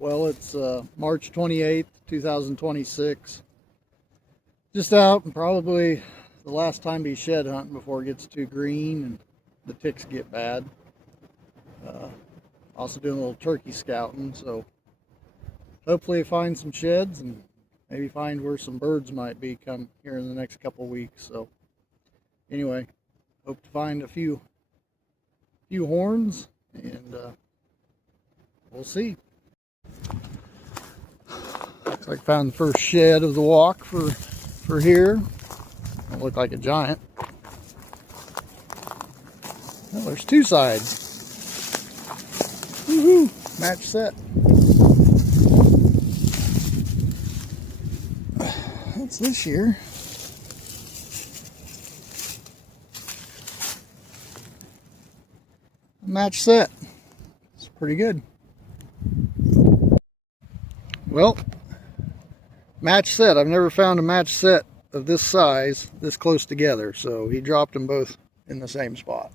Well, it's March 28th, 2026. Just out and probably the last time to be shed hunting before it gets too green and the ticks get bad. Also doing a little turkey scouting, so hopefully find some sheds and maybe find where some birds might be come here in the next couple weeks. So anyway, hope to find a few horns, and we'll see. Looks like I found the first shed of the walk for here. Don't look like a giant. Well, there's two sides. Woohoo! Match set. That's this year. Match set. It's pretty good. Well, match set. I've never found a match set of this size this close together, so he dropped them both in the same spot.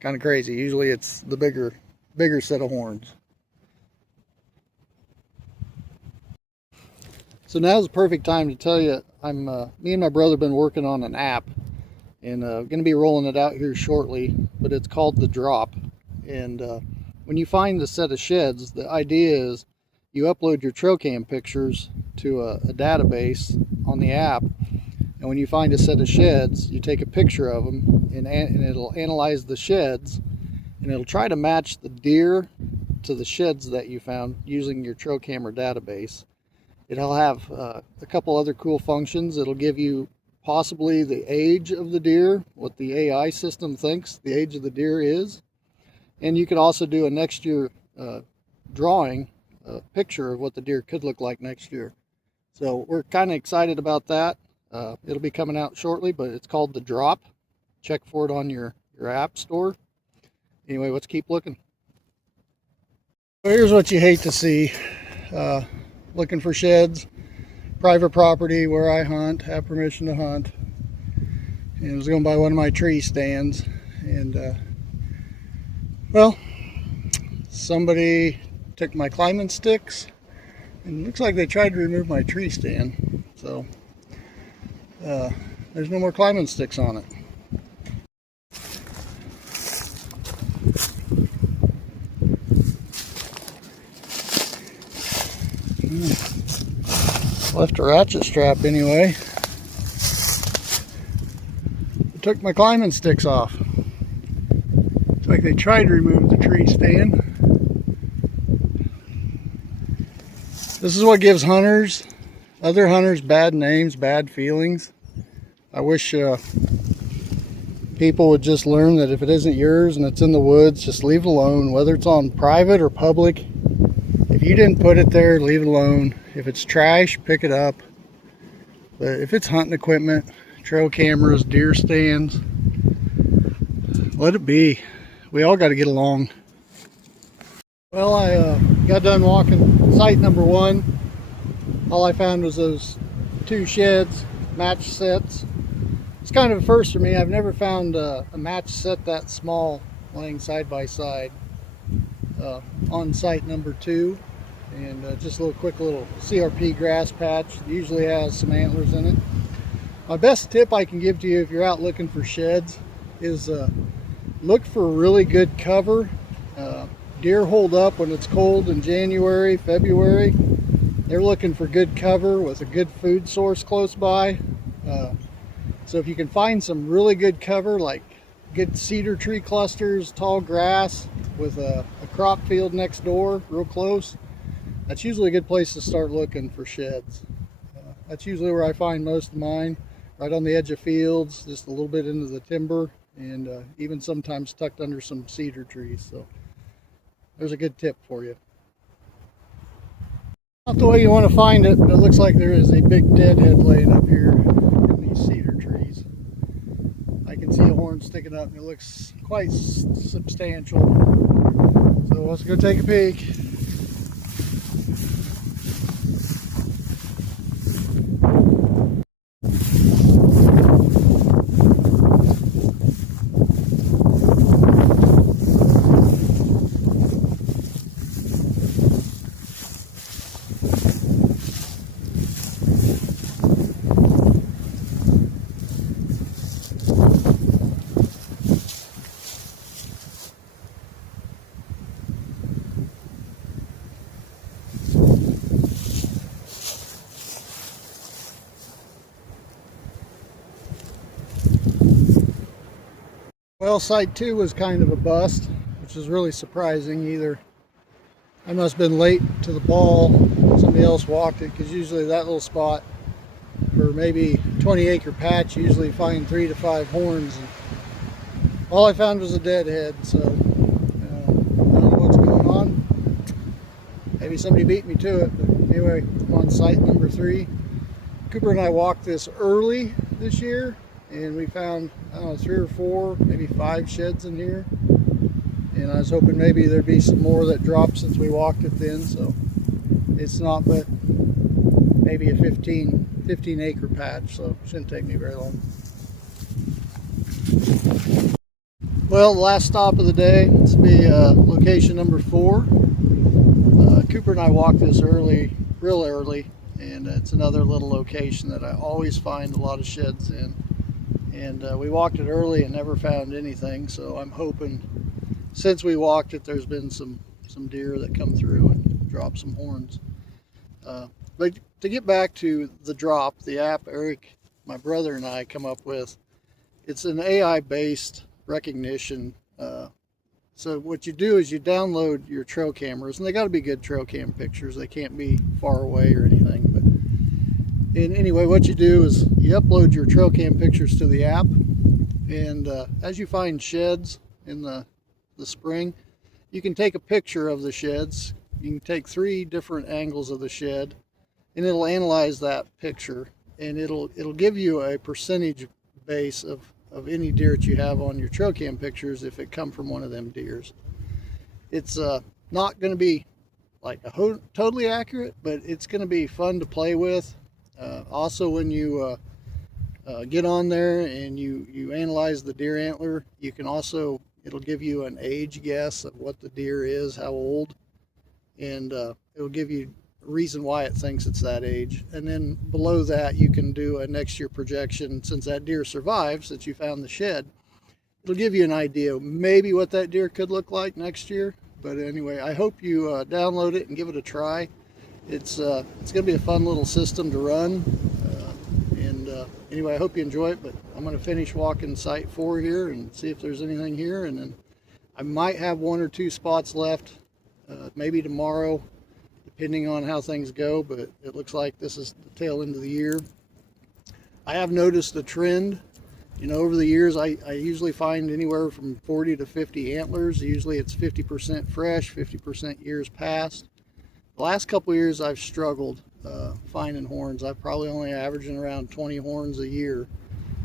Kind of crazy. Usually it's the bigger set of horns. So now's the perfect time to tell you, me and my brother have been working on an app, and going to be rolling it out here shortly, but it's called The Drop. And when you find the set of sheds, the idea is you upload your trail cam pictures to a database on the app, and when you find a set of sheds, you take a picture of them, and it'll analyze the sheds, and it'll try to match the deer to the sheds that you found using your trail camera database. It'll have a couple other cool functions. It'll give you possibly the age of the deer, what the AI system thinks the age of the deer is, and you can also do a next year drawing, a picture of what the deer could look like next year. So we're kind of excited about that. It'll be coming out shortly, but it's called The Drop. Check for it on your app store. Anyway, let's keep looking. So here's what you hate to see. Looking for sheds, private property where I hunt, have permission to hunt. And I was going by one of my tree stands, and well, somebody took my climbing sticks, and it looks like they tried to remove my tree stand. So there's no more climbing sticks on it. Left a ratchet strap anyway. I took my climbing sticks off. It's like they tried to remove the tree stand. This is what gives other hunters bad names, bad feelings. I wish people would just learn that if it isn't yours and it's in the woods, just leave it alone, whether it's on private or public. If you didn't put it there, leave it alone. If it's trash, pick it up. But if it's hunting equipment, trail cameras, deer stands, let it be. We all got to get along. Well, I got done walking site number one. All I found was those two sheds, match sets. It's kind of a first for me. I've never found a match set that small laying side by side on site number two. And just a quick little CRP grass patch. It usually has some antlers in it. My best tip I can give to you if you're out looking for sheds is look for really good cover. Deer hold up when it's cold in January, February. They're looking for good cover with a good food source close by. So if you can find some really good cover, like good cedar tree clusters, tall grass with a crop field next door real close, that's usually a good place to start looking for sheds. That's usually where I find most of mine, right on the edge of fields, just a little bit into the timber, and even sometimes tucked under some cedar trees. So there's a good tip for you. Not the way you want to find it, but it looks like there is a big deadhead laying up here in these cedar trees. I can see a horn sticking up, and it looks quite substantial. So let's go take a peek. Well, site 2 was kind of a bust, which is really surprising. Either I must have been late to the ball, somebody else walked it, because usually that little spot for maybe 20-acre patch, usually find 3 to 5 horns. And all I found was a deadhead, so I don't know what's going on. Maybe somebody beat me to it, but anyway, I'm on site number 3. Cooper and I walked this early this year, and we found, I don't know, 3 or 4, maybe 5 sheds in here. And I was hoping maybe there'd be some more that dropped since we walked it then, so it's not but maybe a 15 acre patch, so it shouldn't take me very long. Well, the last stop of the day, this will be location number 4. Cooper and I walked this early, real early, and it's another little location that I always find a lot of sheds in. And we walked it early and never found anything, so I'm hoping since we walked it there's been some deer that come through and drop some horns. But to get back to the drop, the app Eric, my brother, and I come up with, it's an AI based recognition. So what you do is you download your trail cameras, and they got to be good trail cam pictures. They can't be far away or anything. But anyway, what you do is you upload your trail cam pictures to the app, and as you find sheds in the spring, you can take a picture of the sheds. You can take 3 different angles of the shed, and it'll analyze that picture, and it'll give you a percentage base of any deer that you have on your trail cam pictures if it come from one of them deers. It's not going to be like totally accurate, but it's going to be fun to play with. Also, when you get on there and you analyze the deer antler, you can also, it'll give you an age guess of what the deer is, how old, and it'll give you a reason why it thinks it's that age. And then below that, you can do a next year projection. Since that deer survives, since you found the shed, it'll give you an idea maybe what that deer could look like next year. But anyway, I hope you download it and give it a try. It's going to be a fun little system to run. Anyway, I hope you enjoy it, but I'm going to finish walking site 4 here and see if there's anything here, and then I might have 1 or 2 spots left, maybe tomorrow, depending on how things go, but it looks like this is the tail end of the year. I have noticed a trend, over the years. I usually find anywhere from 40 to 50 antlers. Usually it's 50% fresh, 50% years past. The last couple of years I've struggled finding horns. I'm probably only averaging around 20 horns a year,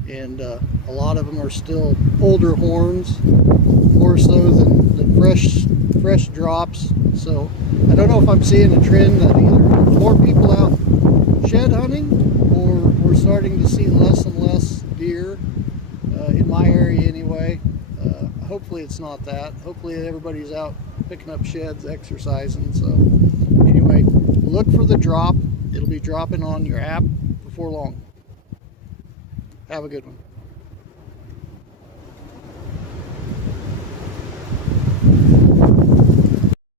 and a lot of them are still older horns, more so than fresh drops. So I don't know if I'm seeing a trend that either more people out shed hunting, or we're starting to see less and less deer in my area anyway. Hopefully it's not that. Hopefully everybody's out picking up sheds, exercising. So anyway, look for the drop. It'll be dropping on your app before long. Have a good one.